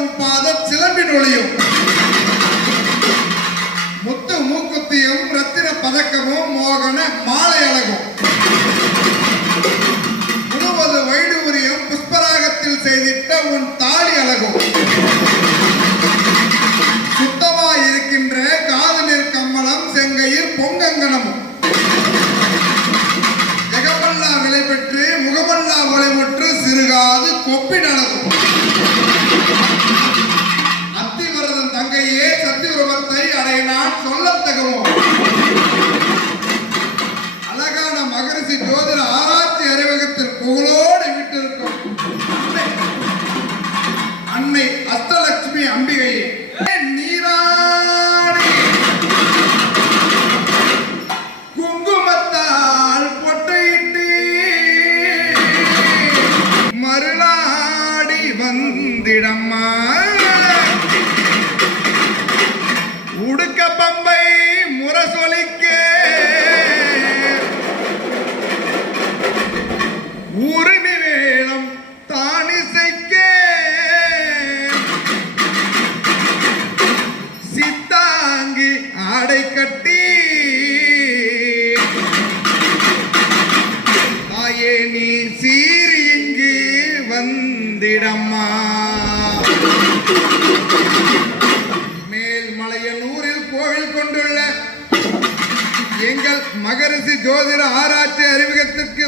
உன் பாத சிலம்பின் ஒளியும் முத்து மூக்குத்தியும் ரத்தின பதக்கமும் மோகன மாலை அழகும் 30 வைடூரியம் புஷ்பராகத்தில் செய்திட்ட உன் தாலி அழகும் சுத்தமாய் இருக்கின்ற காதலில் கம்மலம் செங்கையில் பொங்கங்கனமும் ஜெகமல்லா விலை பெற்று முகமல்லா ஒளிமுற்று சிறுகாது கொப்பின் அழகும் அத்திவரதன் தங்கையே சத்தியரூபத்தை அடைய நான் சொல்லத்தகமோ அழகான மகரிஷி ஜோதிட ஆராய்ச்சி அறிவகத்தில் புகழோடு விட்டிருக்கும் அன்னை அஷ்டலட்சுமி அம்பிகையே நீராடி குங்குமத்தால் பொட்டையிட்டு மருளாடி வந்திடம்மா உடுக்க பம்பை முரசொலிக்க உரிமை வேளம் தானிசைக்க சித்தாங்கி ஆடை கட்டி தாயே நீ சீறி இங்கு வந்திடம்மா மேல்மலையனூரில் கோவில் கொண்டுள்ள எங்கள் மகரிஷி ஜோதிட ஆராய்ச்சி அறிமுகத்திற்கு